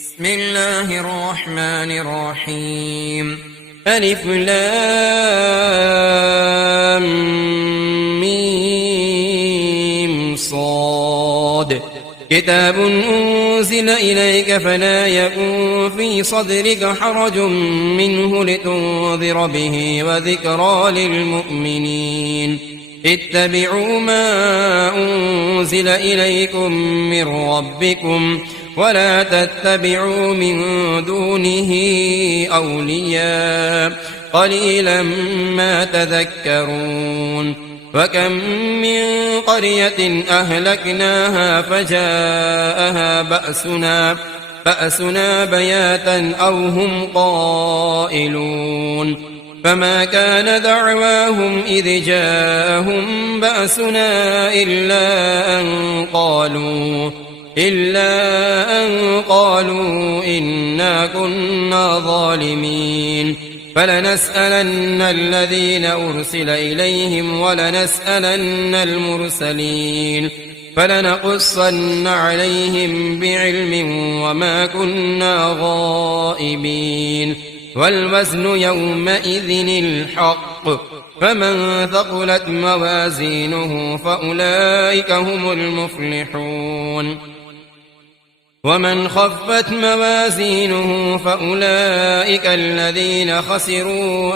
بسم الله الرحمن الرحيم ألف لام ميم صاد كتاب أنزل إليك فلا يكن في صدرك حرج منه لتنذر به وذكرى للمؤمنين اتبعوا ما أنزل إليكم من ربكم ولا تتبعوا من دونه أولياء قليلا ما تذكرون وكم من قرية أهلكناها فجاءها بأسنا بياتا أو هم قائلون فما كان دعواهم إذ جاءهم بأسنا إلا أن قالوا إنا كنا ظالمين فلنسألن الذين أرسل إليهم ولنسألن المرسلين فلنقصن عليهم بعلم وما كنا غائبين والوزن يومئذ الحق فمن ثقلت موازينه فأولئك هم المفلحون ومن خفت موازينه فأولئك الذين خسروا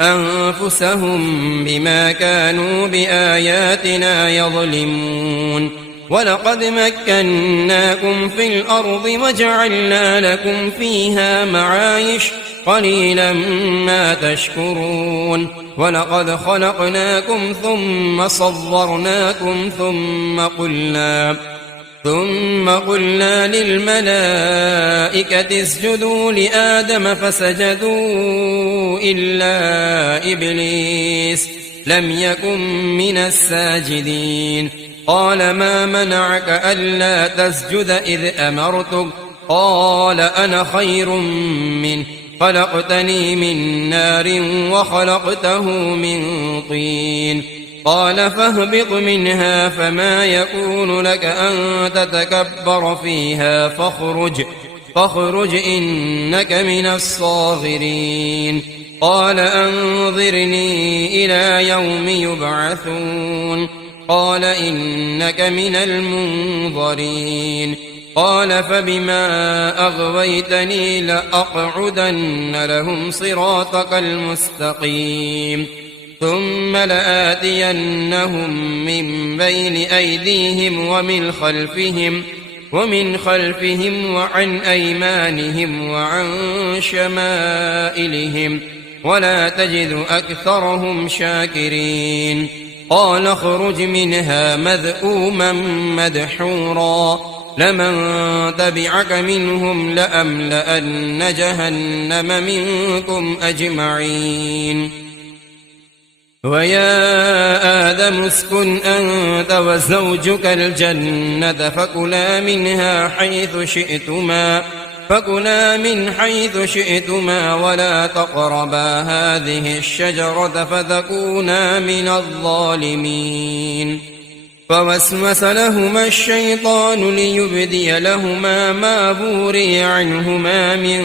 أنفسهم بما كانوا بآياتنا يظلمون ولقد مكناكم في الأرض وجعلنا لكم فيها معايش قليلا ما تشكرون ولقد خلقناكم ثم صورناكم ثم قلنا للملائكة اسجدوا لآدم فسجدوا إلا إبليس لم يكن من الساجدين قال ما منعك ألا تسجد إذ أمرتك قال أنا خير منه خلقتني من نار وخلقته من طين قال فاهبط منها فما يكون لك أن تتكبر فيها فاخرج إنك من الصاغرين قال أنظرني إلى يوم يبعثون قال إنك من المنظرين قال فبما أغويتني لأقعدن لهم صراطك المستقيم ثم لآتينهم من بين أيديهم ومن خلفهم وعن أيمانهم وعن شمائلهم ولا تجد أكثرهم شاكرين قال اخرج منها مذءوما مدحورا لمن تبعك منهم لأملأن جهنم منكم أجمعين ويا آدم اسكن أنت وزوجك الجنة فكلا من حيث شئتما ولا تقربا هذه الشجرة فتكونا من الظالمين فوسوس لهما الشيطان ليبدي لهما ما بوري عنهما من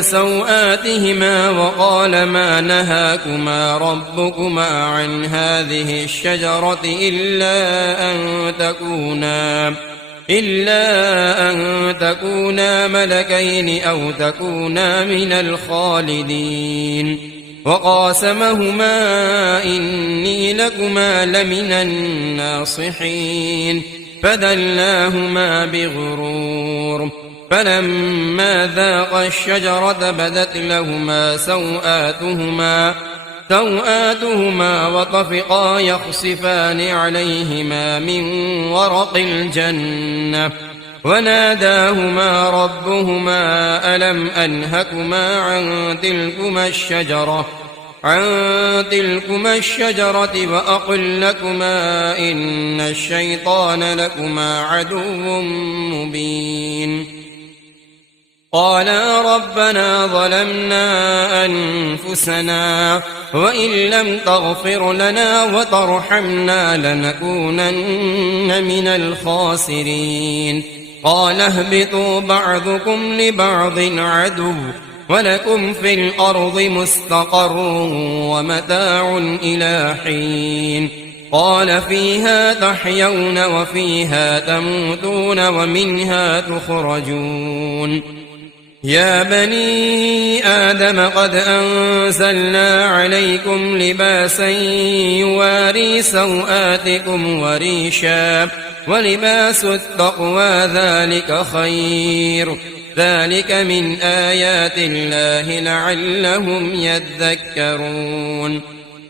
سوآتهما وقال ما نهاكما ربكما عن هذه الشجرة إلا أن تكونا ملكين أو تكونا من الخالدين وقاسمهما إني لكما لمن الناصحين فدلاهما بغرور فلما ذاقا الشجرة بدت لهما سوآتهما وطفقا يخصفان عليهما من ورق الجنة وناداهما ربهما ألم أنهكما عن تلكما الشجرة وأقل لكما إن الشيطان لكما عدو مبين قالا ربنا ظلمنا أنفسنا وإن لم تغفر لنا وترحمنا لنكونن من الخاسرين قال اهبطوا بعضكم لبعض عدو ولكم في الأرض مستقر ومتاع إلى حين قال فيها تحيون وفيها تموتون ومنها تخرجون يا بني آدم قد أنزلنا عليكم لباسا يواري سوآتكم وريشا ولباس التقوى ذلك خير ذلك من آيات الله لعلهم يذكرون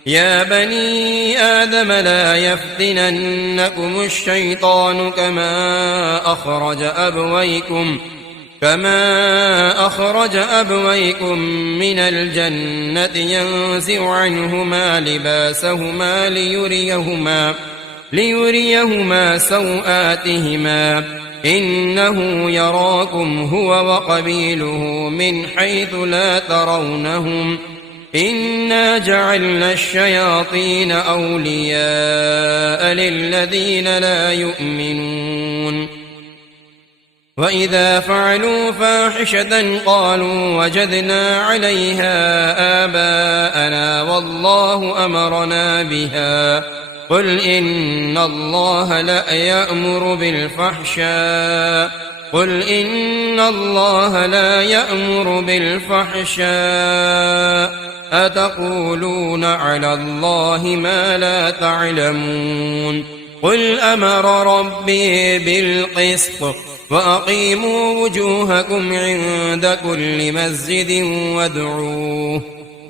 يا بني آدم لا يفتننكم الشيطان كما أخرج أبويكم من الجنة ينزع عنهما لباسهما ليريهما سوآتهما إنه يراكم هو وقبيله من حيث لا ترونهم إنا جعلنا الشياطين أولياء للذين لا يؤمنون وإذا فعلوا فاحشة قالوا وجدنا عليها آباءنا والله أمرنا بها قل إن الله لا يأمر بالفحشاء أتقولون على الله ما لا تعلمون قل أمر ربي بالقسط وأقيموا وجوهكم عند كل مسجد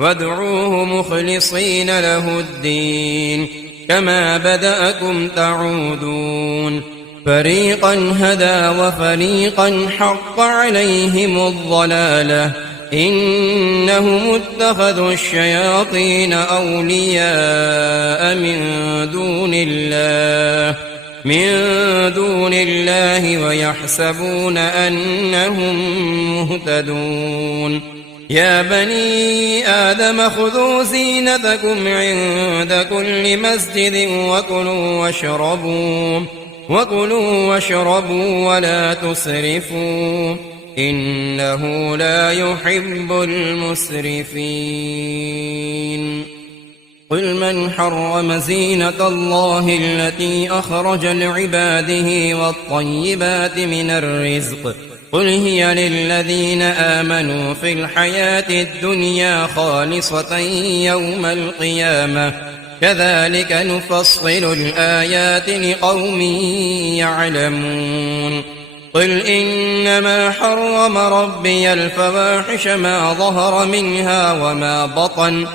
وادعوه مخلصين له الدين كما بدأكم تعودون فريقا هدى وفريقا حق عليهم الضلالة إنهم اتخذوا الشياطين أولياء من دون الله ويحسبون أنهم مهتدون يا بني آدم خذوا زينتكم عند كل مسجد وكلوا واشربوا ولا تسرفوا إنه لا يحب المسرفين قل من حرم زينة الله التي أخرج لعباده والطيبات من الرزق قل هي للذين آمنوا في الحياة الدنيا خالصة يوم القيامة كذلك نفصل الآيات لقوم يعلمون قل إنما حرم ربي الفواحش ما ظهر منها وما بطن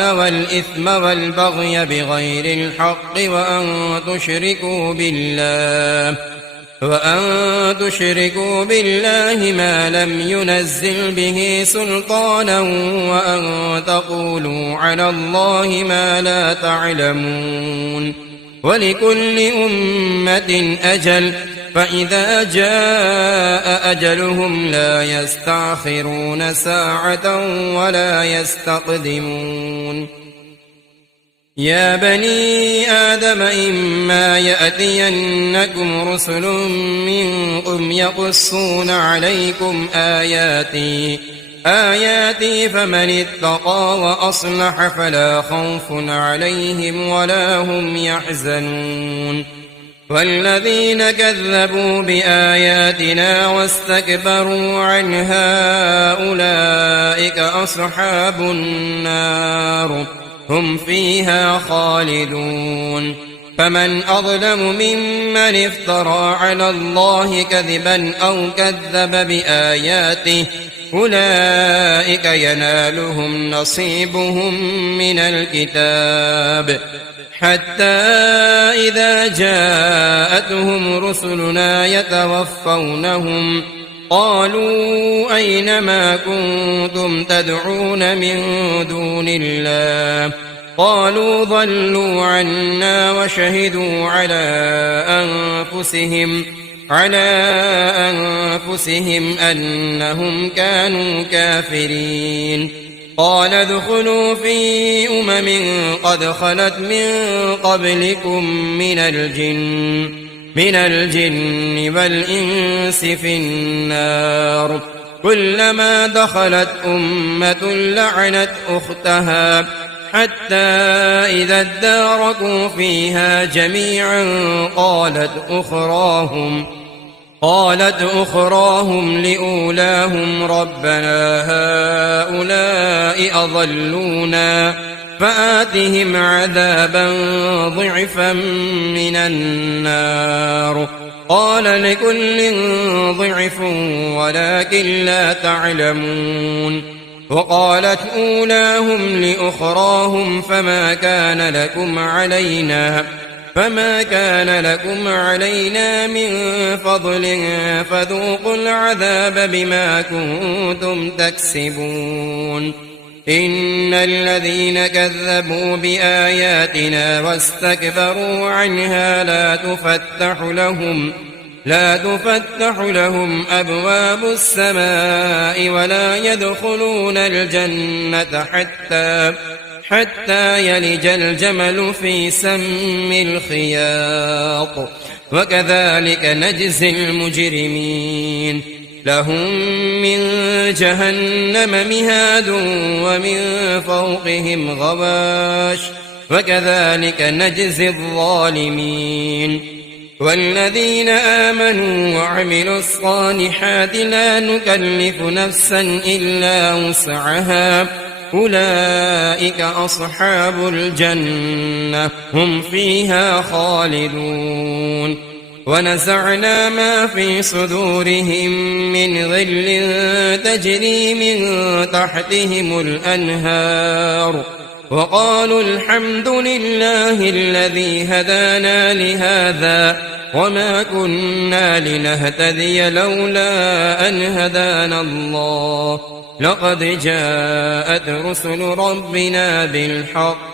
والإثم والبغي بغير الحق وأن تشركوا بالله ما لم ينزل به سلطانا وأن تقولوا على الله ما لا تعلمون ولكل أمة أجل فإذا جاء أجلهم لا يستأخرون ساعة ولا يستقدمون يا بني آدم إما يأتينكم رسل منكم يقصون عليكم آياتي فمن اتقى وأصلح فلا خوف عليهم ولا هم يحزنون والذين كذبوا بآياتنا واستكبروا عنها أولئك أصحاب النار هم فيها خالدون فمن أظلم ممن افترى على الله كذبا أو كذب بآياته أولئك ينالهم نصيبهم من الكتاب حتى إذا جاءتهم رسلنا يتوفونهم قالوا أين ما كنتم تدعون من دون الله قالوا ضلوا عنا وشهدوا على على أنفسهم أنهم كانوا كافرين. قال ادخلوا في قد خلت من قبلكم من الجن والإنس في النار كلما دخلت أمة لعنت أختها حتى إذا اداركوا فيها جميعا قالت أخراهم لأولاهم ربنا هؤلاء أضلونا فآتهم عذابا ضعفا من النار قال لكل ضعف ولكن لا تعلمون. وقالت أولاهم لأخراهم فما كان لكم علينا من فضل فذوقوا العذاب بما كنتم تكسبون. إن الذين كذبوا بآياتنا واستكبروا عنها لا تفتح لهم أبواب السماء ولا يدخلون الجنة حتى يلج الجمل في سم الخياط وكذلك نجزي المجرمين. لهم من جهنم مهاد ومن فوقهم غواش وكذلك نجزي الظالمين. والذين آمنوا وعملوا الصالحات لا نكلف نفسا إلا وسعها أولئك أصحاب الجنة هم فيها خالدون. ونزعنا ما في صدورهم من غل تجري من تحتهم الأنهار وقالوا الحمد لله الذي هدانا لهذا وما كنا لنهتدي لولا أن هدانا الله لقد جاءت رسل ربنا بالحق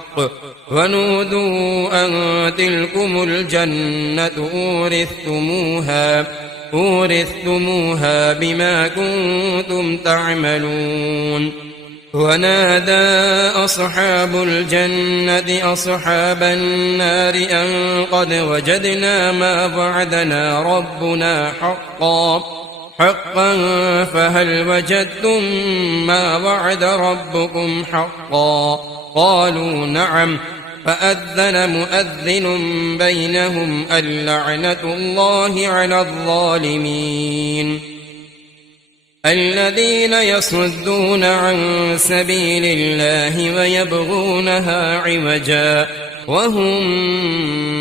ونودوا أن تلكم الجنة أورثتموها بما كنتم تعملون. ونادى أصحاب الجنة أصحاب النار أن قد وجدنا ما وعدنا ربنا حقا فهل وجدتم ما وعد ربكم حقا قالوا نعم فأذن مؤذن بينهم اللعنة الله على الظالمين. الذين يصدون عن سبيل الله ويبغونها عوجا وهم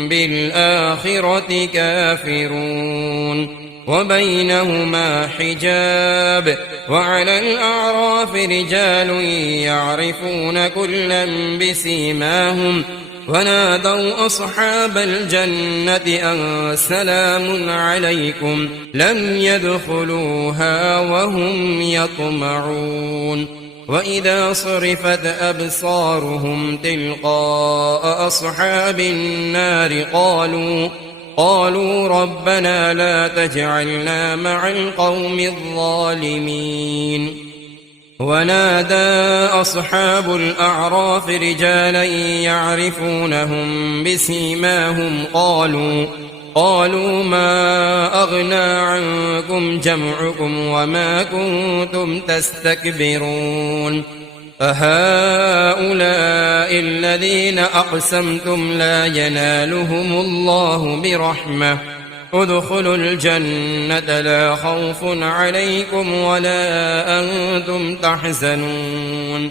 بالآخرة كافرون وبينهما حجاب. وعلى الأعراف رجال يعرفون كلا بسيماهم ونادوا أصحاب الجنة أن سلام عليكم لم يدخلوها وهم يطمعون. وإذا صرفت أبصارهم تلقاء أصحاب النار قالوا ربنا لا تجعلنا مع القوم الظالمين. ونادى أصحاب الأعراف رجالا يعرفونهم بسيماهم قالوا ما أغنى عنكم جمعكم وما كنتم تستكبرون أهؤلاء الذين أقسمتم لا ينالهم الله برحمة ادخلوا الجنة لا خوف عليكم ولا أنتم تحزنون.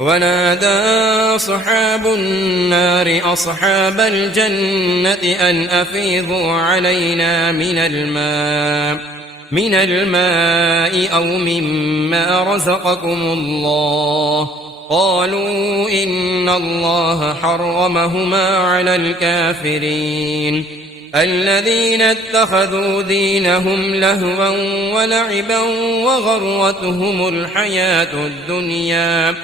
ونادى أصحاب النار أصحاب الجنة أن أفيضوا علينا من الماء أو مما رزقكم الله قالوا إن الله حرمهما على الكافرين الذين اتخذوا دينهم لهوا ولعبا وغرتهم الحياة الدنيا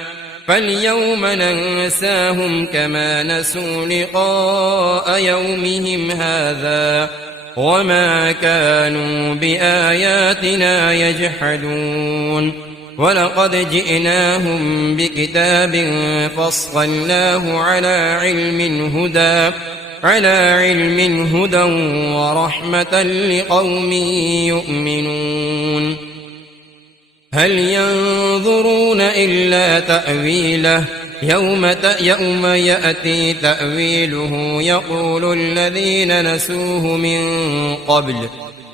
فاليوم ننساهم كما نسوا لقاء يومهم هذا وما كانوا بآياتنا يجحدون ولقد جئناهم بكتاب فصلناه على علم هدى ورحمة لقوم يؤمنون هل ينظرون إلا تأويله يوم يأتي تأويله يقول الذين نسوه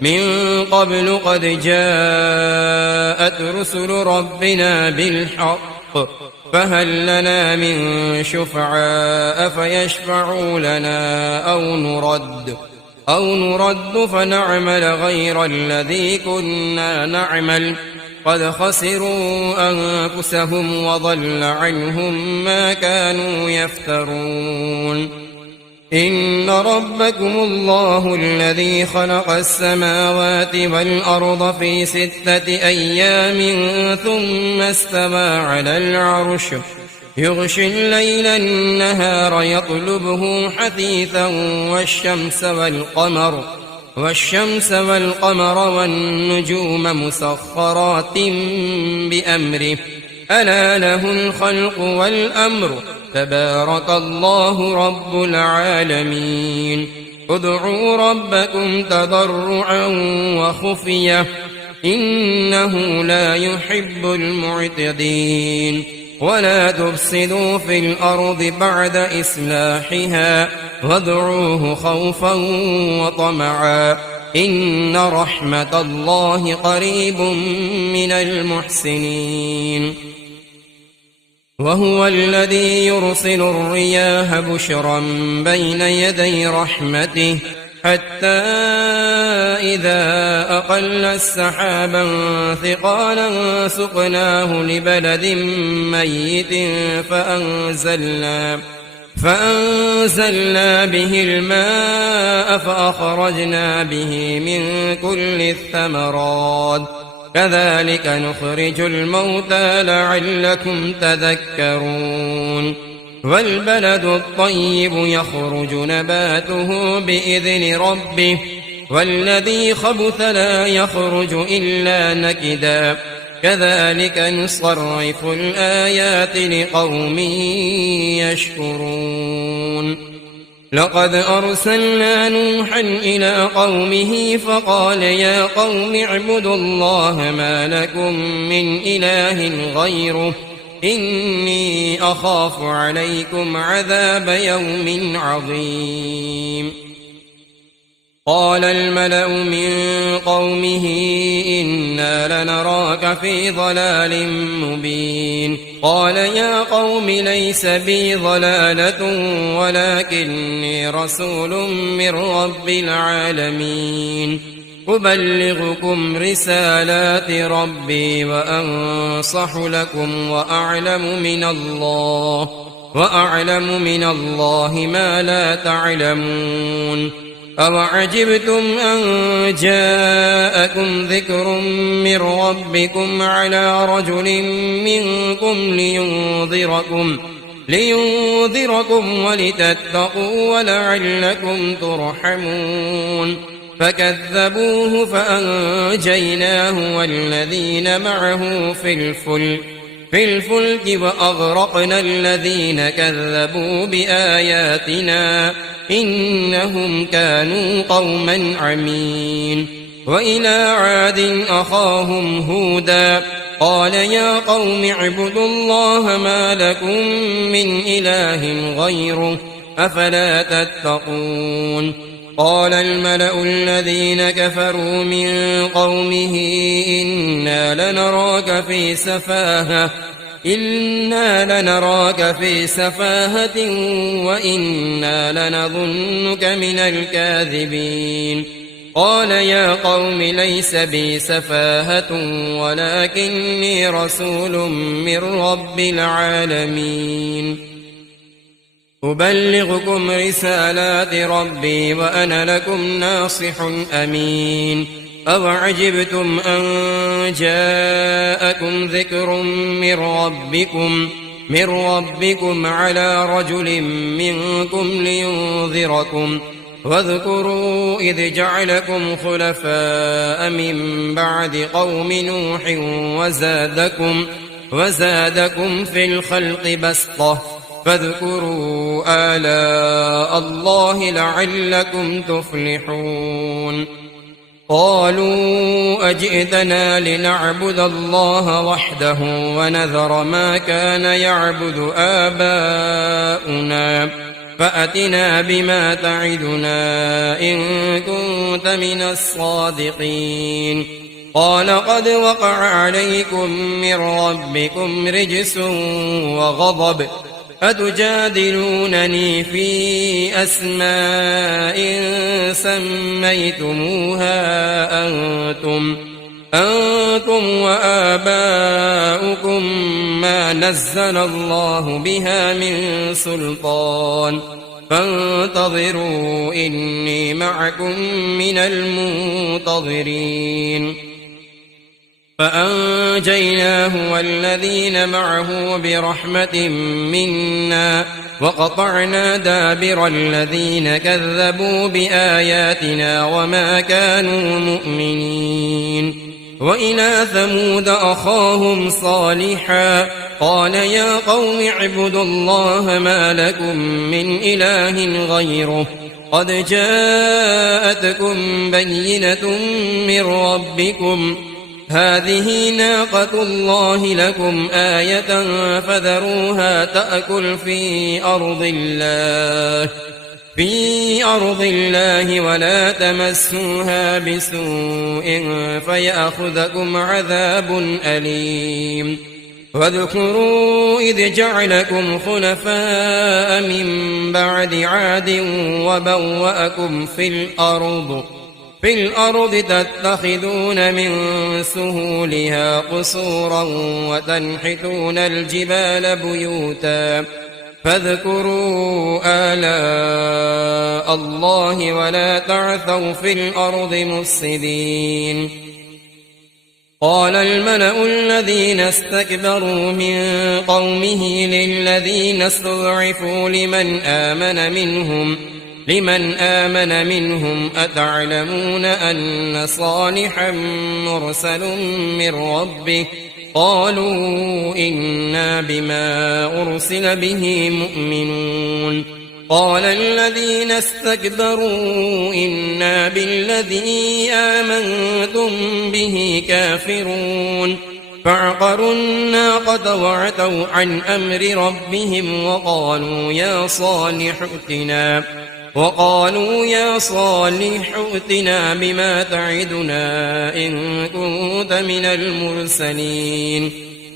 من قبل قد جاءت رسل ربنا بالحق فهل لنا من شفعاء فيشفعوا لنا أو نرد فنعمل غير الذي كنا نعمل قد خسروا أنفسهم وضل عنهم ما كانوا يفترون إن ربكم الله الذي خلق السماوات والأرض في 6 أيام ثم استوى على العرش يغشي الليل النهار يطلبه حثيثا والشمس والقمر والنجوم مسخرات بأمره ألا له الخلق والأمر تبارك الله رب العالمين ادعوا ربكم تضرعا وخفية إنه لا يحب المعتدين ولا تفسدوا في الأرض بعد إصلاحها وادعوه خوفا وطمعا إن رحمة الله قريب من المحسنين وهو الذي يرسل الرياح بشرا بين يدي رحمته حتى إذا أقل السحابا ثقالا سقناه لبلد ميت فأنزلنا به الماء فأخرجنا به من كل الثمرات كذلك نخرج الموتى لعلكم تذكرون والبلد الطيب يخرج نباته بإذن ربه والذي خبث لا يخرج إلا نكدا كذلك نصرف الآيات لقوم يشكرون لقد أرسلنا نوحا إلى قومه فقال يا قوم اعبدوا الله ما لكم من إله غيره إني أخاف عليكم عذاب يوم عظيم قال الملأ من قومه إنا لنراك في ضلال مبين قال يا قوم ليس بي ضلالة ولكني رسول من رب العالمين أبلغكم رسالات ربي وأنصح لكم وأعلم من الله ما لا تعلمون أوعجبتم أن جاءكم ذكر من ربكم على رجل منكم لينذركم ولتتقوا ولعلكم ترحمون فكذبوه فأنجيناه والذين معه في الفلك وأغرقنا الذين كذبوا بآياتنا إنهم كانوا قوما عمين وإلى عاد أخاهم هودا قال يا قوم اعبدوا الله ما لكم من إله غيره أفلا تتقون قال الملأ الذين كفروا من قومه إنا لنراك في سفاهة وإنا لنظنك من الكاذبين قال يا قوم ليس بي سفاهة ولكني رسول من رب العالمين أبلغكم رسالات ربي وأنا لكم ناصح أمين أوعجبتم أن جاءكم ذكر من ربكم على رجل منكم واذكروا إذ جعلكم خلفاء من بعد قوم نوح وزادكم في الخلق بسطة فاذكروا آلاء الله لعلكم تفلحون قالوا أجئتنا لنعبد الله وحده ونذر ما كان يعبد آباؤنا فأتنا بما تعدنا إن كنت من الصادقين قال قد وقع عليكم من ربكم رجس وغضب أتجادلونني في أسماء سميتموها أنتم وآباؤكم ما نزل الله بها من سلطان فانتظروا إني معكم من المنتظرين فأنجيناه والذين معه برحمة منا وقطعنا دابر الذين كذبوا بآياتنا وما كانوا مؤمنين وإلى ثمود أخاهم صالحا قال يا قوم اعبدوا الله ما لكم من إله غيره قد جاءتكم بينة من ربكم هذه ناقة الله لكم آية فذروها تأكل في أرض الله ولا تمسوها بسوء فيأخذكم عذاب أليم واذكروا إذ جعلكم خلفاء من بعد عاد وبوأكم في الأرض تتخذون من سهولها قصورا وتنحتون الجبال بيوتا فاذكروا آلاء الله ولا تعثوا في الأرض مفسدين قال الملأ الذين استكبروا من قومه للذين استضعفوا لمن آمن منهم أتعلمون أن صالحا مرسل من ربه قالوا إنا بما أرسل به مؤمنون قال الذين استكبروا إنا بالذي آمنتم به كافرون فعقروا الناقة وعتوا عن أمر ربهم وقالوا يا صالح ائتنا بما تعدنا إن كنت من المرسلين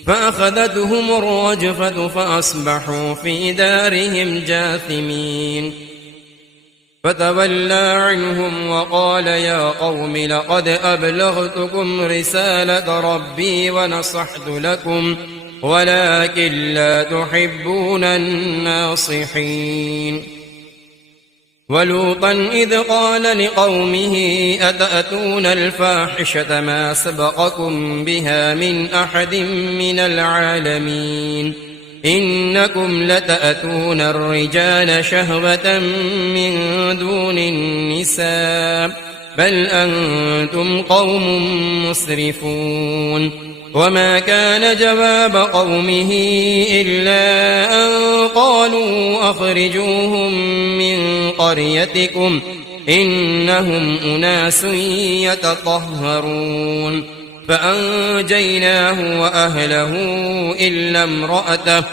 فأخذتهم الرجفة فأصبحوا في دارهم جاثمين فتولى عنهم وقال يا قوم لقد أبلغتكم رسالة ربي ونصحت لكم ولكن لا تحبون الناصحين ولوطا إذ قال لقومه أتأتون الفاحشة ما سبقكم بها من أحد من العالمين إنكم لتأتون الرجال شهوة من دون النساء بل أنتم قوم مسرفون وما كان جواب قومه إلا أن قالوا أخرجوهم من قريتكم إنهم أناس يتطهرون فأنجيناه وأهله إلا امرأته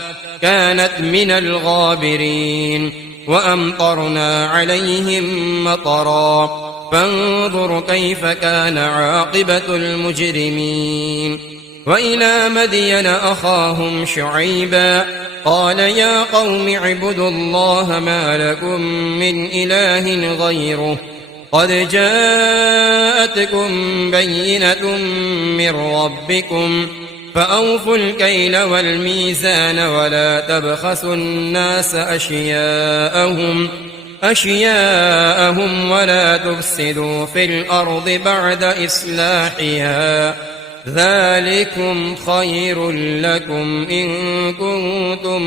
كانت من الغابرين وأمطرنا عليهم مطرا فانظر كيف كان عاقبة المجرمين وإلى مدين أخاهم شعيبا قال يا قوم اعبدوا الله ما لكم من إله غيره قد جاءتكم بينة من ربكم فأوفوا الكيل والميزان ولا تبخسوا الناس أشياءهم ولا تفسدوا في الأرض بعد إصلاحها ذلكم خير لكم إن كنتم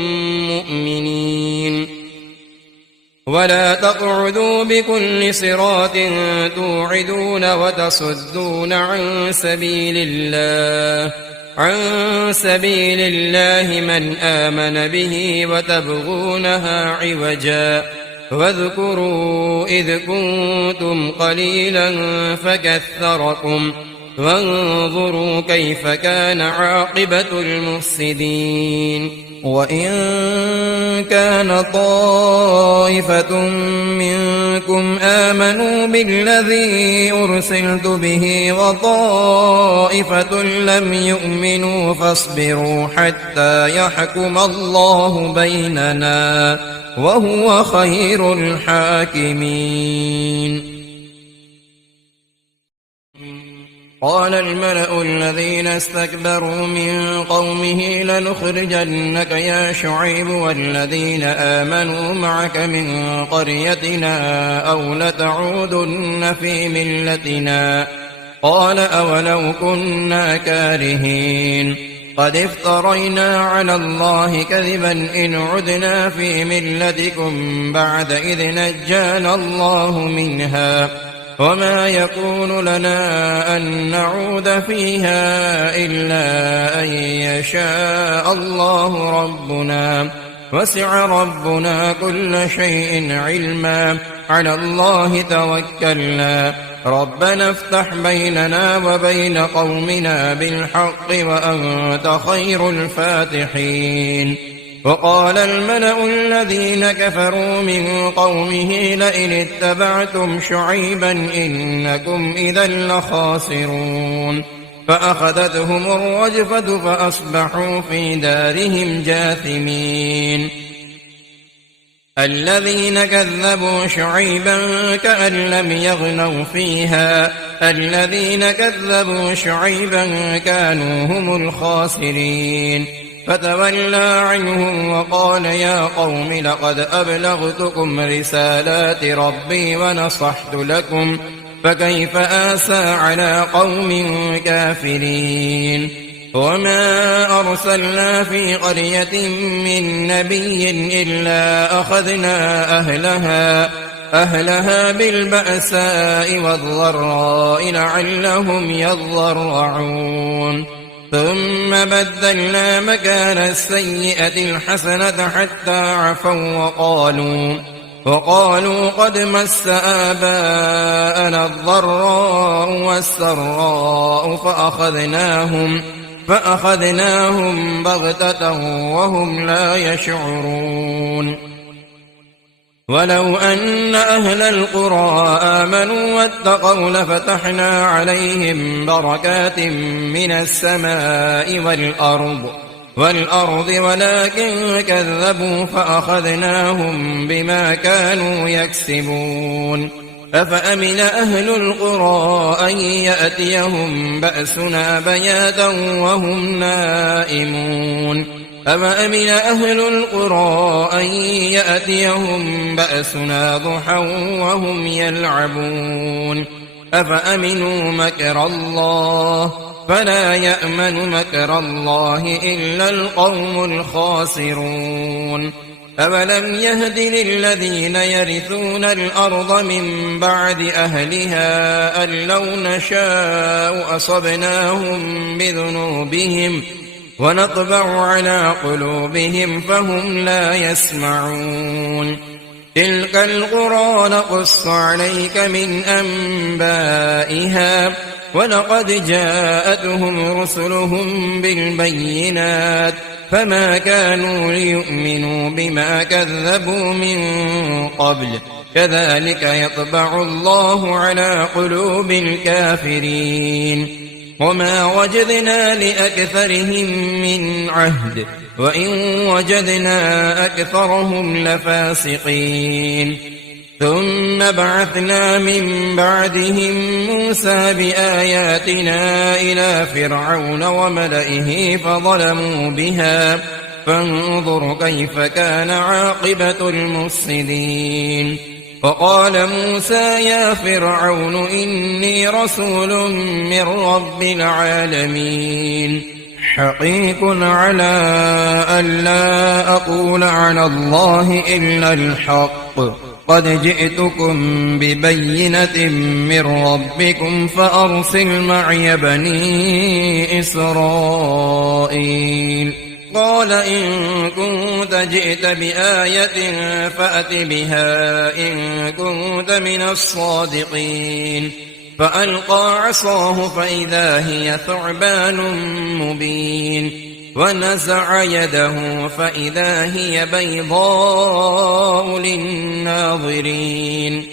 مؤمنين ولا تقعدوا بكل صراط توعدون وتصدون عن سبيل الله من آمن به وتبغونها عوجا واذكروا إذ كنتم قليلا فكثركم وانظروا كيف كان عاقبة المفسدين. وإن كان طائفة منكم آمنوا بالذي أرسلت به وطائفة لم يؤمنوا فاصبروا حتى يحكم الله بيننا وهو خير الحاكمين. قال الملأ الذين استكبروا من قومه لنخرجنك يا شعيب والذين آمنوا معك من قريتنا أو لتعودن في ملتنا. قال أولو كنا كارهين قد افترينا على الله كذبا إن عدنا في ملتكم بعد إذ نجانا الله منها وما يكون لنا أن نعود فيها إلا أن يشاء الله ربنا وسع ربنا كل شيء علما على الله توكلنا ربنا افتح بيننا وبين قومنا بالحق وأنت خير الفاتحين. وقال الملأ الذين كفروا من قومه لئن اتبعتم شعيبا إنكم إذا لخاسرون. فأخذتهم الرجفة فأصبحوا في دارهم جاثمين. الذين كذبوا شعيبا كأن لم يغنوا فيها الذين كذبوا شعيبا كانوا هم الخاسرين. فتولى عنهم وقال يا قوم لقد أبلغتكم رسالات ربي ونصحت لكم فكيف آسى على قوم كافرين. وما أرسلنا في قرية من نبي إلا أخذنا أهلها بالبأساء والضراء لعلهم يضرعون. ثم بدلنا مكان السيئة الحسنة حتى عفوا وقالوا قد مس آباءنا الضراء والسراء فأخذناهم بغتة وهم لا يشعرون. ولو أن أهل القرى آمنوا واتقوا لفتحنا عليهم بركات من السماء والأرض ولكن كذبوا فأخذناهم بما كانوا يكسبون. أفأمن أهل القرى أن يأتيهم بأسنا بياتا وهم نائمون. أفأمن أهل القرى أن يأتيهم بأسنا ضحى وهم يلعبون. أفأمنوا مكر الله فلا يأمن مكر الله إلا القوم الخاسرون. أولم يهد للذين يرثون الأرض من بعد أهلها أن لو نشاء أصبناهم بذنوبهم ونطبع على قلوبهم فهم لا يسمعون. تلك القرى نقص عليك من أنبائها ولقد جاءتهم رسلهم بالبينات فما كانوا ليؤمنوا بما كذبوا من قبل كذلك يطبع الله على قلوب الكافرين. وما وجدنا لأكثرهم من عهد وإن وجدنا أكثرهم لفاسقين. ثم بعثنا من بعدهم موسى بآياتنا إلى فرعون وملئه فظلموا بها فانظر كيف كان عاقبة المفسدين. وقال موسى يا فرعون إني رسول من رب العالمين حقيق على ألا أقول على الله إلا الحق قد جئتكم ببينة من ربكم فأرسل معي بني إسرائيل. قال إن كنت جئت بآية فأت بها إن كنت من الصادقين. فألقى عصاه فإذا هي ثعبان مبين ونزع يده فإذا هي بيضاء للناظرين.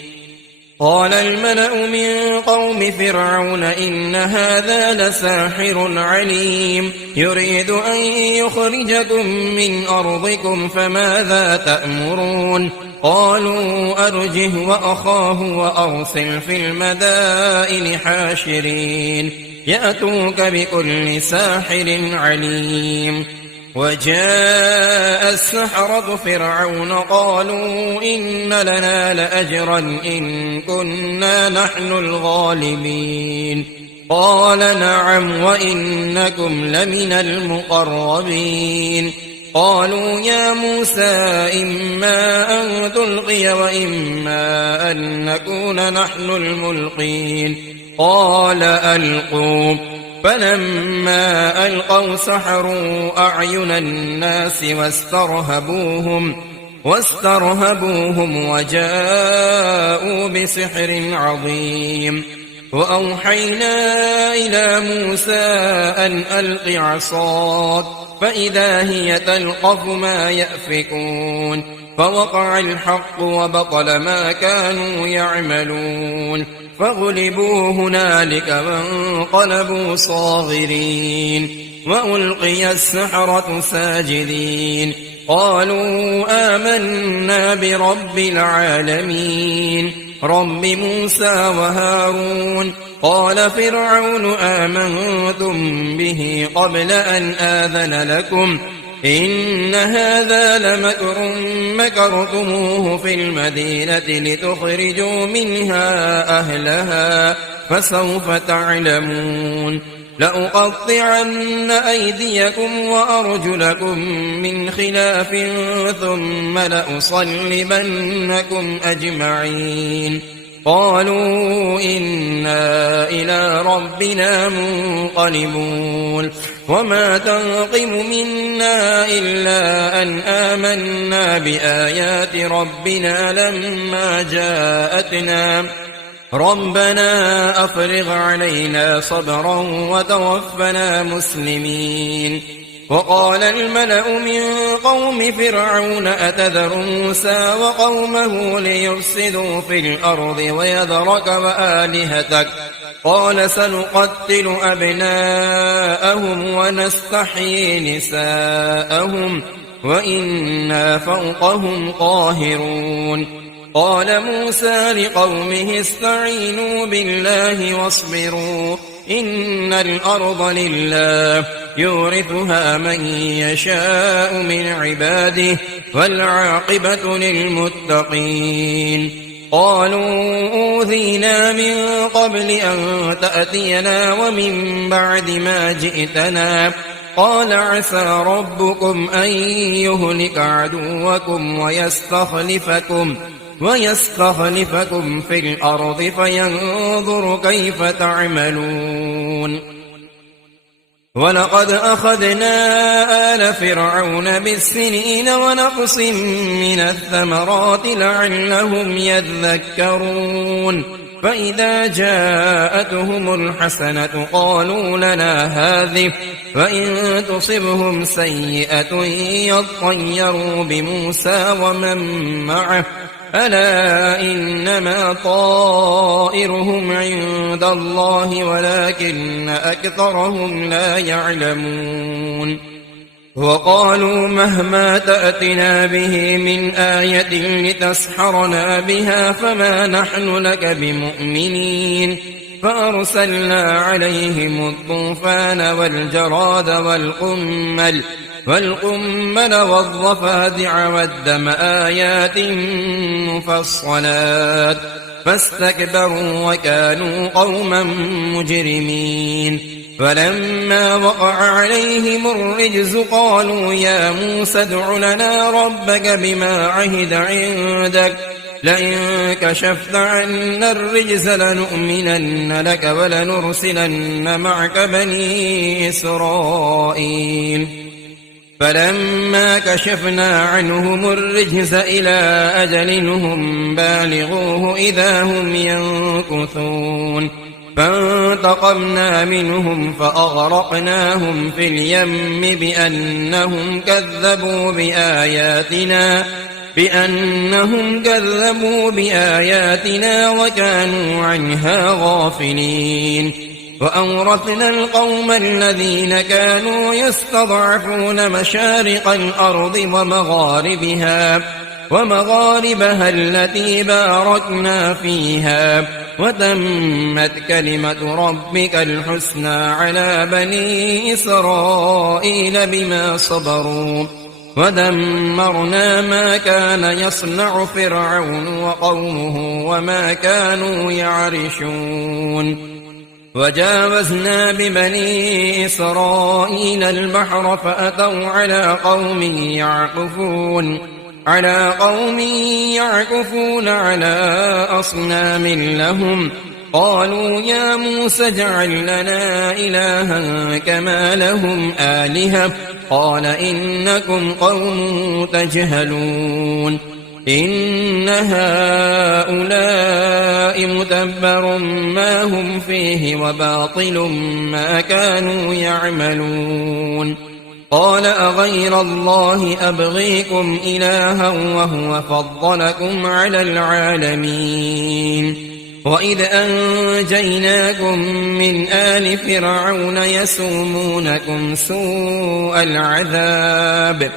قال الملأ من قوم فرعون إن هذا لساحر عليم يريد أن يخرجكم من أرضكم فماذا تأمرون؟ قالوا أرجه وأخاه وأرسل في المدائن حاشرين يأتوك بكل ساحر عليم. وجاء السحرة فرعون قالوا إن لنا لأجرا إن كنا نحن الغالبين. قال نعم وإنكم لمن المقربين. قالوا يا موسى إما أن تلقي وإما أن نكون نحن الملقين. قال ألقوا. فلما ألقوا سحروا أعين الناس واسترهبوهم وجاءوا بسحر عظيم. وأوحينا إلى موسى أن ألق عصاك فإذا هي تلقف ما يأفكون. فوقع الحق وبطل ما كانوا يعملون فغلبوا هنالك وانقلبوا صاغرين. وألقي السحرة ساجدين قالوا آمنا برب العالمين رب موسى وهارون. قال فرعون آمنتم به قبل أن آذن لكم إن هذا لمكر مكرتموه في المدينة لتخرجوا منها أهلها فسوف تعلمون. لأقطعن أيديكم وأرجلكم من خلاف ثم لأصلبنكم أجمعين. قالوا إنا إلى ربنا منقلبون. وما تنقم منا إلا أن آمنا بآيات ربنا لما جاءتنا ربنا أفرغ علينا صبرا وتوفنا مسلمين. وقال الملأ من قوم فرعون أتذر موسى وقومه ليفسدوا في الأرض ويذرك وآلهتك قال سنقتل أبناءهم ونستحيي نساءهم وإنا فوقهم قاهرون. قال موسى لقومه استعينوا بالله واصبروا إن الأرض لله يورثها من يشاء من عباده والعاقبة للمتقين. قالوا أوذينا من قبل أن تأتينا ومن بعد ما جئتنا. قال عسى ربكم أن يهلك عدوكم ويستخلفكم في الأرض فينظر كيف تعملون. ولقد أخذنا آل فرعون بالسنين ونقص من الثمرات لعلهم يذكرون. فإذا جاءتهم الحسنة قالوا لنا هذه وإن تصبهم سيئة يطيروا بموسى ومن معه ألا إنما طائرهم عند الله ولكن أكثرهم لا يعلمون. وقالوا مهما تأتنا به من آية لتسحرنا بها فما نحن لك بمؤمنين. فأرسلنا عليهم الطوفان والجراد والقمل والضفادع والدم آيات مفصلات فاستكبروا وكانوا قوما مجرمين. فلما وقع عليهم الرجز قالوا يا موسى ادع لنا ربك بما عهد عندك لئن كشفت عنا الرجز لنؤمنن لك ولنرسلن معك بني إسرائيل فلما كشفنا عنهم الرجز إلى أجل هم بالغوه إذا هم ينكثون فانتقمنا منهم فأغرقناهم في اليم بأنهم كذبوا بآياتنا وكانوا عنها غافلين وأورثنا القوم الذين كانوا يستضعفون مشارق الأرض ومغاربها التي باركنا فيها وتمت كلمة ربك الحسنى على بني إسرائيل بما صبروا ودمرنا ما كان يصنع فرعون وقومه وما كانوا يعرشون وجاوزنا ببني إسرائيل البحر فأتوا على قوم يعكفون على أصنام لهم قالوا يا موسى اجعل لنا إلها كما لهم آلهة قال إنكم قوم تجهلون إن هؤلاء متبر ما هم فيه وباطل ما كانوا يعملون قال أغير الله أبغيكم إلها وهو فضلكم على العالمين وإذ أنجيناكم من آل فرعون يسومونكم سوء العذاب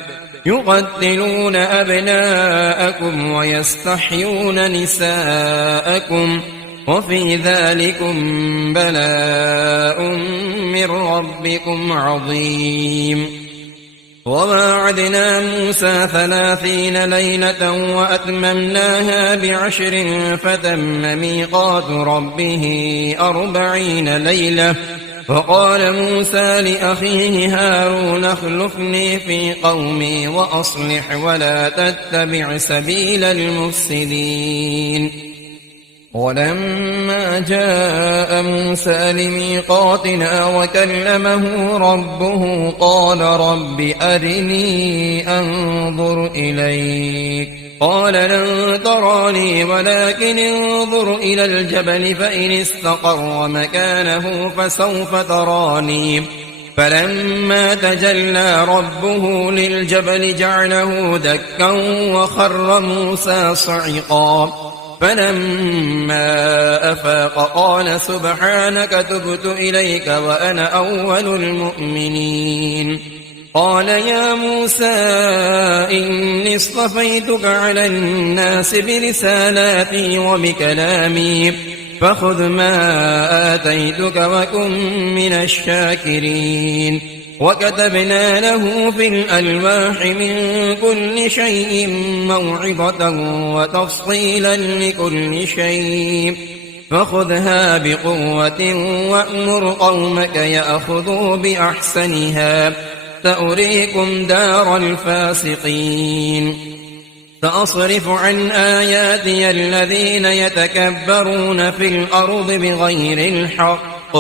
يقتلون أبناءكم ويستحيون نساءكم وفي ذلكم بلاء من ربكم عظيم وواعدنا موسى 30 ليلة وأتممناها ب10 فتم ميقات ربه 40 ليلة فقال موسى لأخيه هارون اخلفني في قومي وأصلح ولا تتبع سبيل المفسدين ولما جاء موسى لميقاتنا وكلمه ربه قال رب أرني أنظر إليك قال لن تراني ولكن انظر إلى الجبل فإن استقر مكانه فسوف تراني فلما تجلى ربه للجبل جعله دكا وخر موسى صعقا فلما أفاق قال سبحانك تبت إليك وأنا أول المؤمنين قال يا موسى إني اصطفيتك على الناس برسالاتي وبكلامي فخذ ما آتيتك وكن من الشاكرين وكتبنا له في الألواح من كل شيء موعظة وتفصيلا لكل شيء فخذها بقوة وأمر قومك يأخذوا بأحسنها سأريكم دار الفاسقين سأصرف عن آياتي الذين يتكبرون في الأرض بغير الحق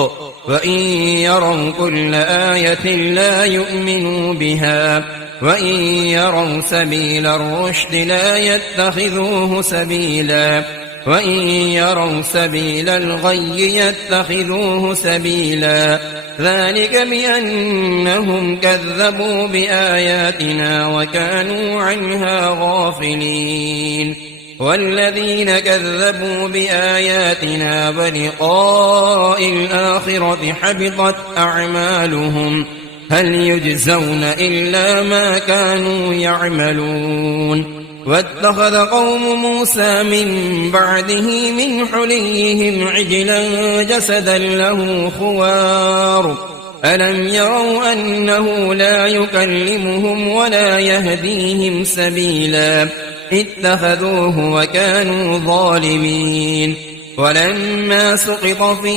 وإن يروا كل آية لا يؤمنوا بها وإن يروا سبيل الرشد لا يتخذوه سبيلا وإن يروا سبيل الغي يتخذوه سبيلا ذلك بأنهم كذبوا بآياتنا وكانوا عنها غافلين والذين كذبوا بآياتنا ولقاء الآخرة حبطت أعمالهم هل يجزون إلا ما كانوا يعملون واتخذ قوم موسى من بعده من حليهم عجلا جسدا له خوار ألم يروا أنه لا يكلمهم ولا يهديهم سبيلا اتخذوه وكانوا ظالمين ولما سقط في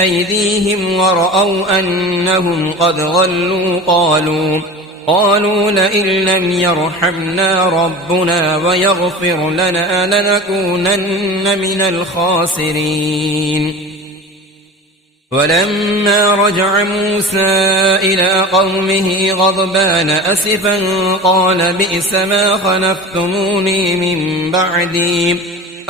أيديهم ورأوا أنهم قد ضلوا قالوا لئن لم يرحمنا ربنا ويغفر لنا لنكونن من الخاسرين. ولما رجع موسى إلى قومه غضبان أسفا قال بئس ما خلفتموني من بعدي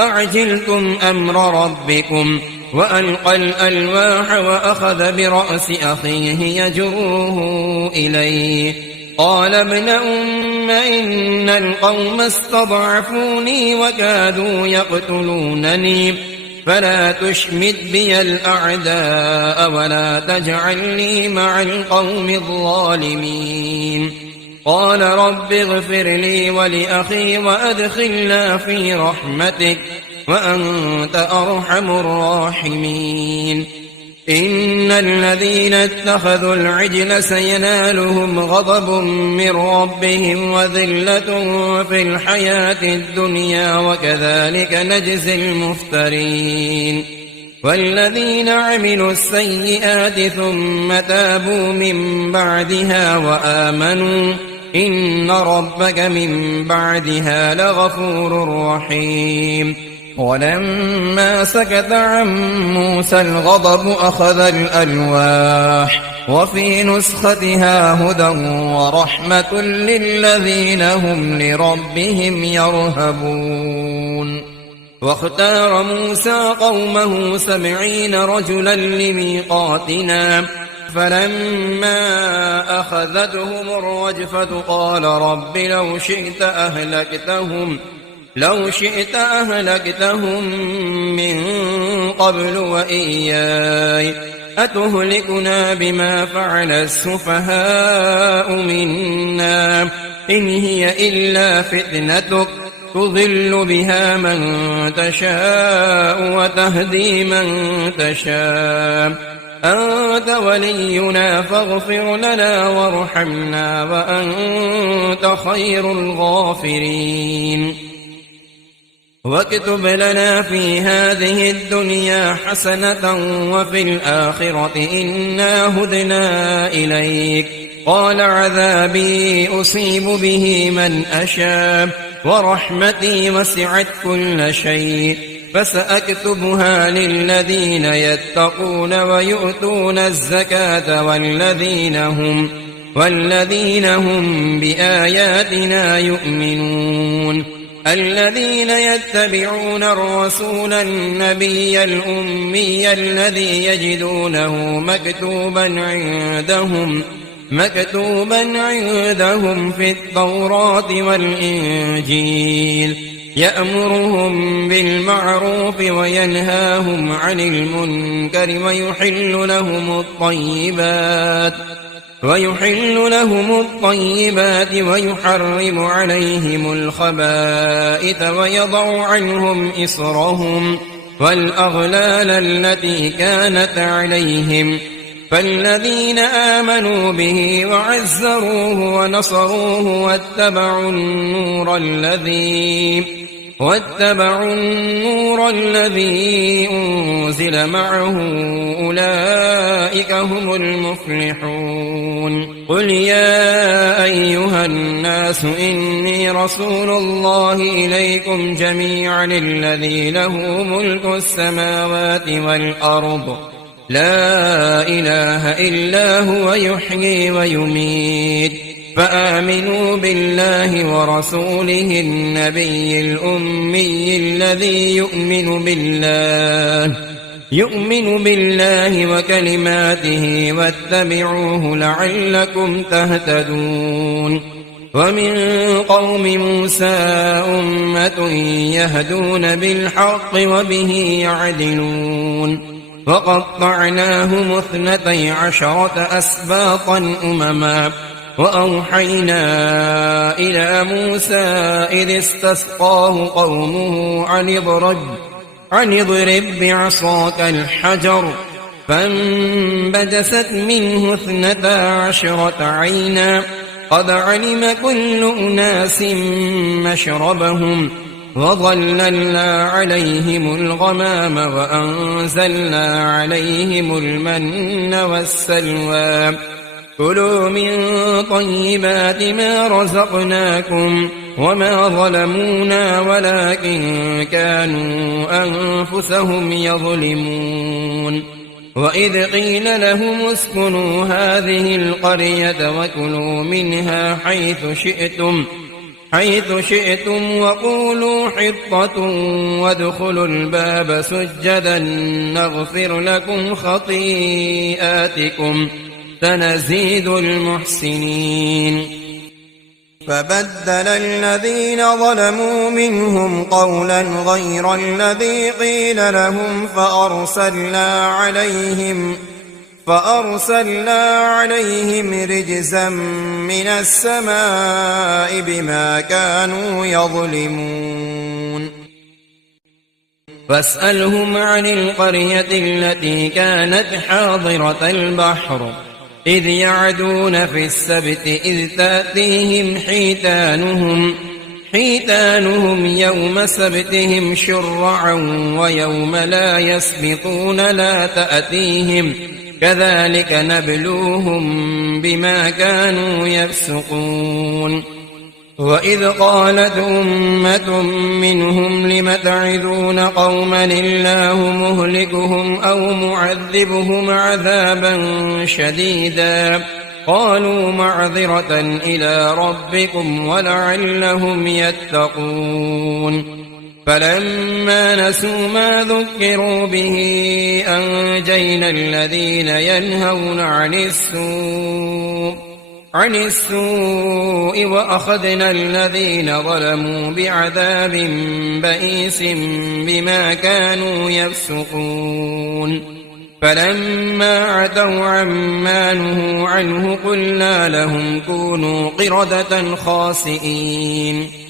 أعجلتم أمر ربكم وألقى الألواح وأخذ برأس أخيه يجره إليه قال ابن أم إن القوم استضعفوني وكادوا يقتلونني فلا تشمت بي الأعداء ولا تجعلني مع القوم الظالمين. قال رب اغفر لي ولأخي وأدخلنا في رحمتك وأنت أرحم الراحمين. إن الذين اتخذوا العجل سينالهم غضب من ربهم وذلة في الحياة الدنيا وكذلك نجزي المفترين. والذين عملوا السيئات ثم تابوا من بعدها وآمنوا إن ربك من بعدها لغفور رحيم. ولما سكت عن موسى الغضب أخذ الألواح وفي نسختها هدى ورحمة للذين هم لربهم يرهبون. واختار موسى قومه 70 رجلا لميقاتنا فلما أخذتهم الرجفة قال رب لو شئت أهلكتهم من قبل وإياي أتهلكنا بما فعل السفهاء منا إن هي إلا فتنتك تضل بها من تشاء وتهدي من تشاء أنت ولينا فاغفر لنا وارحمنا وأنت خير الغافرين. واكتب لنا في هذه الدنيا حسنة وفي الآخرة إنا هدنا إليك. قال عذابي أصيب به من أشاء ورحمتي وسعت كل شيء فسأكتبها للذين يتقون ويؤتون الزكاة والذين هم بآياتنا يؤمنون. الذين يتبعون الرسول النبي الأمي الذي يجدونه مكتوبا عندهم في التوراة والإنجيل يأمرهم بالمعروف وينهاهم عن المنكر ويحل لهم الطيبات ويحرم عليهم الخبائث ويضع عنهم إصرهم والأغلال التي كانت عليهم. فالذين آمنوا به وعزروه ونصروه واتبعوا النور الذي أنزل معه أولئك هم المفلحون. قل يا أيها الناس إني رسول الله إليكم جميعا الذي له ملك السماوات والأرض لا إله إلا هو يحيي ويميت. فآمنوا بالله ورسوله النبي الأمي الذي يؤمن بالله وكلماته واتبعوه لعلكم تهتدون. ومن قوم موسى أمة يهدون بالحق وبه يعدلون. وقطعناهم 12 أسباطا أمما وأوحينا إلى موسى إذ استسقاه قومه أن اضرب بعصاك الحجر فانبجست منه 12 عينا قد علم كل أناس مشربهم وظللنا عليهم الغمام وأنزلنا عليهم المن والسلوى كلوا من طيبات ما رزقناكم وما ظلمونا ولكن كانوا أنفسهم يظلمون وإذ قيل لهم اسكنوا هذه القرية وكلوا منها حيث شئتم وقولوا حطة وادخلوا الباب سجدا نغفر لكم خطيئاتكم سنزيد المحسنين فبدل الذين ظلموا منهم قولا غير الذي قيل لهم فأرسلنا عليهم رجزا من السماء بما كانوا يظلمون فاسألهم عن القرية التي كانت حاضرة البحر إذ يعدون في السبت إذ تأتيهم حيتانهم يوم سبتهم شرعا ويوم لا يسبتون لا تأتيهم كذلك نبلوهم بما كانوا يفسقون وإذ قالت أمة منهم لم تعظون قوما الله مهلكهم أو معذبهم عذابا شديدا قالوا معذرة إلى ربكم ولعلهم يتقون فلما نسوا ما ذكروا به أنجينا الذين ينهون عن السوء وأخذنا الذين ظلموا بعذاب بئيس بما كانوا يفسقون فلما عتوا عما نهوا عنه قلنا لهم كونوا قردة خاسئين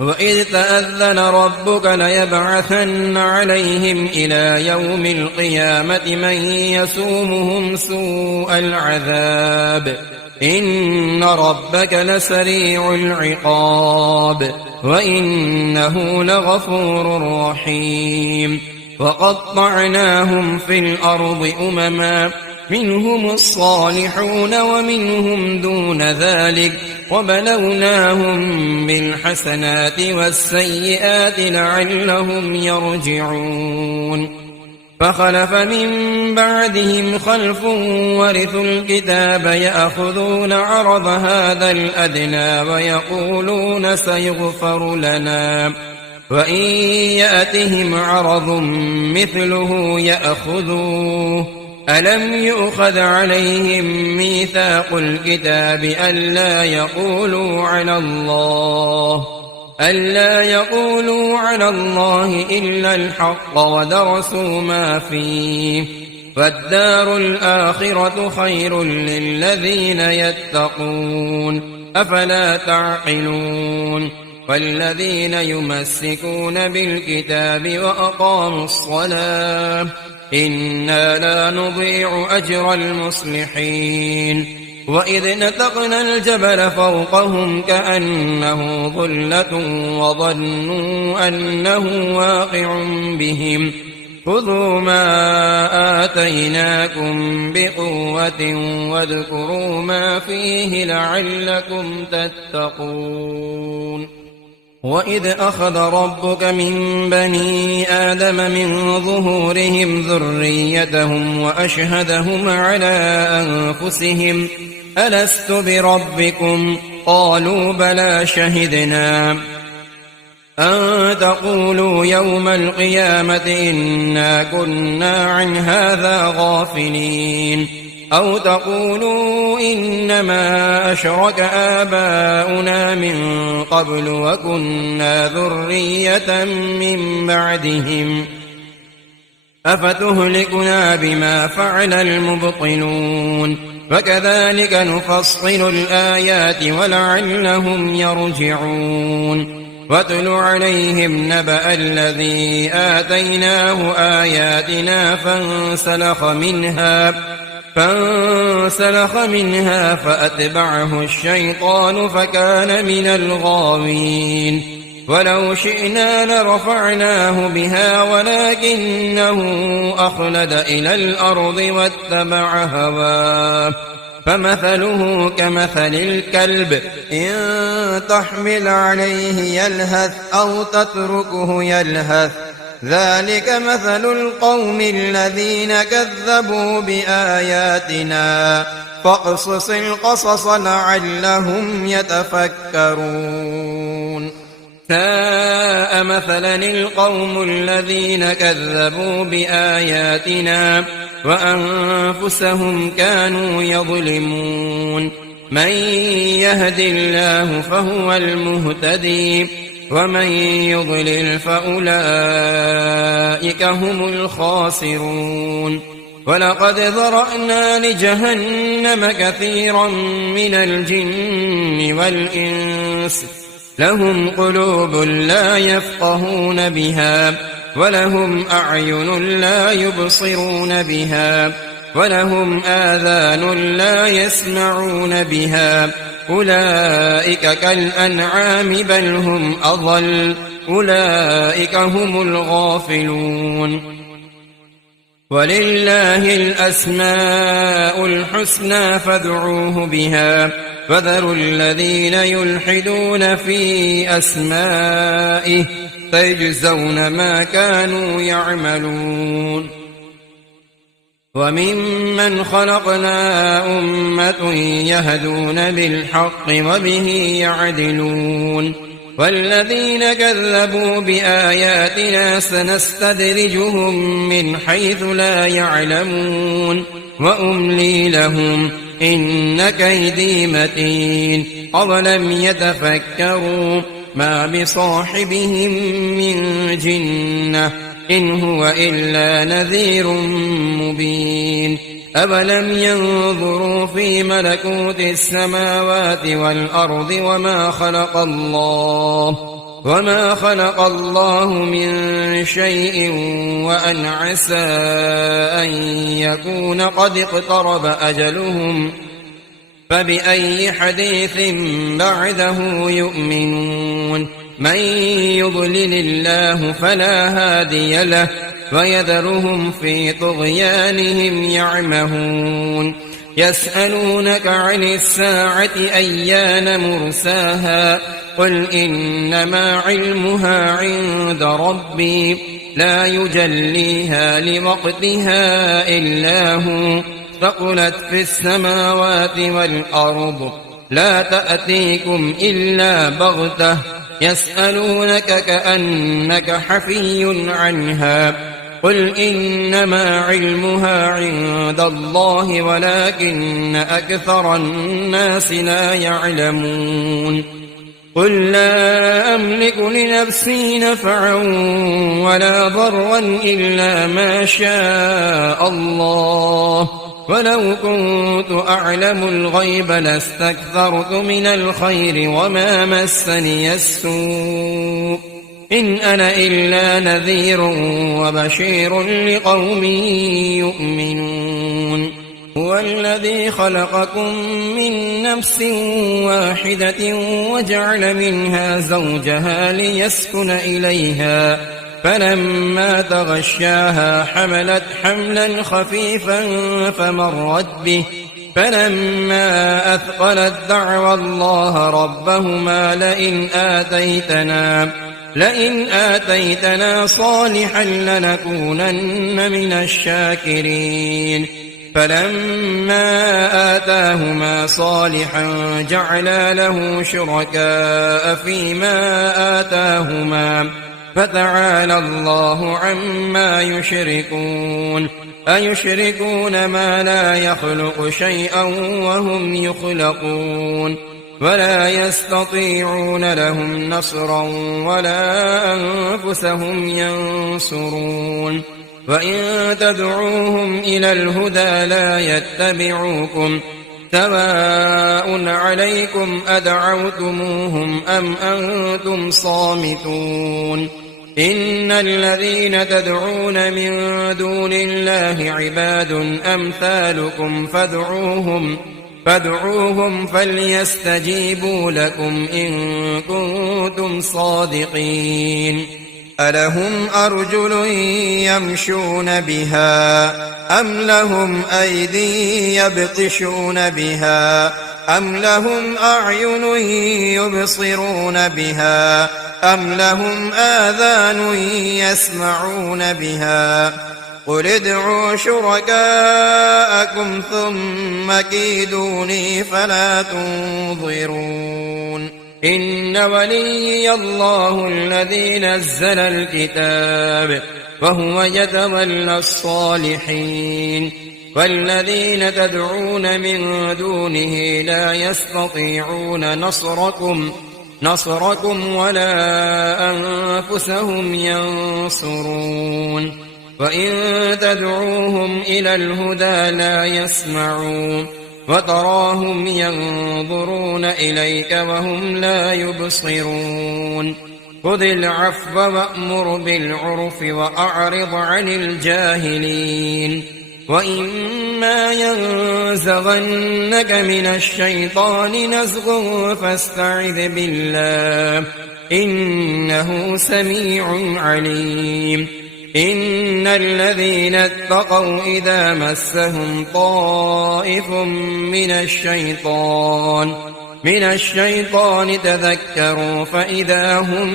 وإذ تأذن ربك ليبعثن عليهم إلى يوم القيامة من يسومهم سوء العذاب إن ربك لسريع العقاب وإنه لغفور رحيم وقطعناهم في الأرض أمما منهم الصالحون ومنهم دون ذلك وبلوناهم بالحسنات والسيئات لعلهم يرجعون فخلف من بعدهم خلف ورثوا الكتاب يأخذون عرض هذا الأدنى ويقولون سيغفر لنا وإن يأتهم عرض مثله يأخذوه ألم يؤخذ عليهم ميثاق الكتاب ألا يقولوا على الله إلا الحق ودرسوا ما فيه فالدار الآخرة خير للذين يتقون أفلا تعقلون والذين يمسكون بالكتاب وأقاموا الصلاة إنا لا نضيع أجر المصلحين وإذ نتقنا الجبل فوقهم كأنه ظلة وظنوا أنه واقع بهم خذوا ما آتيناكم بقوة واذكروا ما فيه لعلكم تتقون وإذ أخذ ربك من بني آدم من ظهورهم ذريتهم وأشهدهم على أنفسهم ألست بربكم قالوا بلى شهدنا أن تقولوا يوم القيامة إنا كنا عن هذا غافلين أو تقولوا إنما أشرك آباؤنا من قبل وكنا ذرية من بعدهم أفتهلكنا بما فعل المبطلون فكذلك نفصل الآيات ولعلهم يرجعون واتل عليهم نبأ الذي آتيناه آياتنا فانسلخ منها فأتبعه الشيطان فكان من الغاوين ولو شئنا لرفعناه بها ولكنه أخلد إلى الأرض واتبع هواه فمثله كمثل الكلب إن تحمل عليه يلهث أو تتركه يلهث ذلك مثل القوم الذين كذبوا بآياتنا فاقصص القصص لعلهم يتفكرون ساء مثلا القوم الذين كذبوا بآياتنا وأنفسهم كانوا يظلمون من يهد الله فهو المهتدي ومن يضلل فأولئك هم الخاسرون ولقد ذرأنا لجهنم كثيرا من الجن والإنس لهم قلوب لا يفقهون بها ولهم أعين لا يبصرون بها ولهم آذان لا يسمعون بها أولئك كالأنعام بل هم أضل أولئك هم الغافلون ولله الأسماء الحسنى فادعوه بها فذروا الذين يلحدون في أسمائه سيجزون ما كانوا يعملون وممن خلقنا أمة يهدون بالحق وبه يعدلون والذين كذبوا بآياتنا سنستدرجهم من حيث لا يعلمون وأملي لهم إن كيدي متين أولم يتفكروا ما بصاحبهم من جنة إن هو إلا نذير مبين أولم ينظروا في ملكوت السماوات والأرض وما خلق الله من شيء وأن عسى أن يكون قد اقترب أجلهم فبأي حديث بعده يؤمنون من يضلل الله فلا هادي له ويذرهم في طغيانهم يعمهون يسألونك عن الساعة أيان مرساها قل إنما علمها عند ربي لا يجليها لوقتها إلا هو ثقلت في السماوات والأرض لا تأتيكم إلا بغتة يسألونك كأنك حفي عنها قل إنما علمها عند الله ولكن أكثر الناس لا يعلمون قل لا أملك لنفسي نفعا ولا ضرا إلا ما شاء الله ولو كنت أعلم الغيب لاستكثرت من الخير وما مسني السوء إن أنا إلا نذير وبشير لقوم يؤمنون هو الذي خلقكم من نفس واحدة وجعل منها زوجها ليسكن إليها فلما تغشاها حملت حملا خفيفا فمرت به فلما أثقلت دعوى الله ربهما لئن آتيتنا صالحا لنكونن من الشاكرين فلما آتاهما صالحا جعلا له شركاء فيما آتاهما فتعالى الله عما يشركون أيشركون ما لا يخلق شيئا وهم يخلقون ولا يستطيعون لهم نصرا ولا أنفسهم ينصرون وإن تدعوهم إلى الهدى لا يتبعوكم سواء عليكم أدعوتموهم أم أنتم صامتون إن الذين تدعون من دون الله عباد أمثالكم فادعوهم فليستجيبوا لكم إن كنتم صادقين ألهم أرجل يمشون بها أم لهم أيدي يبطشون بها أم لهم أعين يبصرون بها أم لهم آذان يسمعون بها قل ادعوا شركاءكم ثم كيدوني فلا تنظرون إن وليي الله الذي نزل الكتاب وهو يتولى الصالحين والذين تدعون من دونه لا يستطيعون نصركم ولا أنفسهم ينصرون وإن تدعوهم إلى الهدى لا يسمعون وتراهم ينظرون إليك وهم لا يبصرون خذ العفو وأمر بالعرف وأعرض عن الجاهلين وإما ينزغنك من الشيطان نزغ فاستعذ بالله إنه سميع عليم إن الذين اتقوا إذا مسهم طائف من الشيطان تذكروا فإذا هم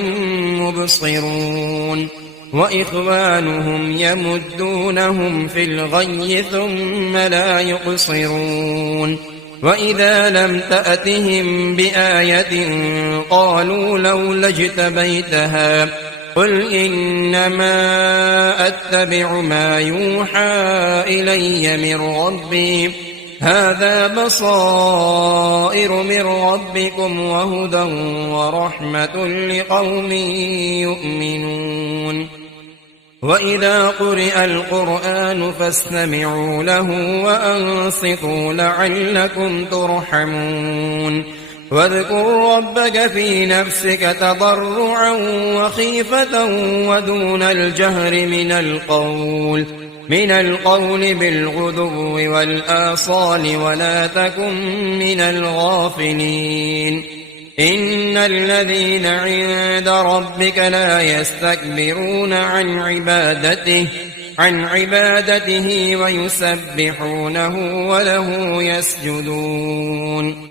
مبصرون وإخوانهم يمدونهم في الغي ثم لا يقصرون وإذا لم تأتهم بآية قالوا لولا اجتبيتها قل إنما أتبع ما يوحى إلي من ربي هذا بصائر من ربكم وهدى ورحمة لقوم يؤمنون وإذا قرئ القرآن فاستمعوا له وأنصتوا لعلكم ترحمون واذكر ربك في نفسك تضرعا وخيفة ودون الجهر من القول بالغدو والآصال ولا تكن من الغافلين إن الذين عند ربك لا يستكبرون عن عبادته ويسبحونه وله يسجدون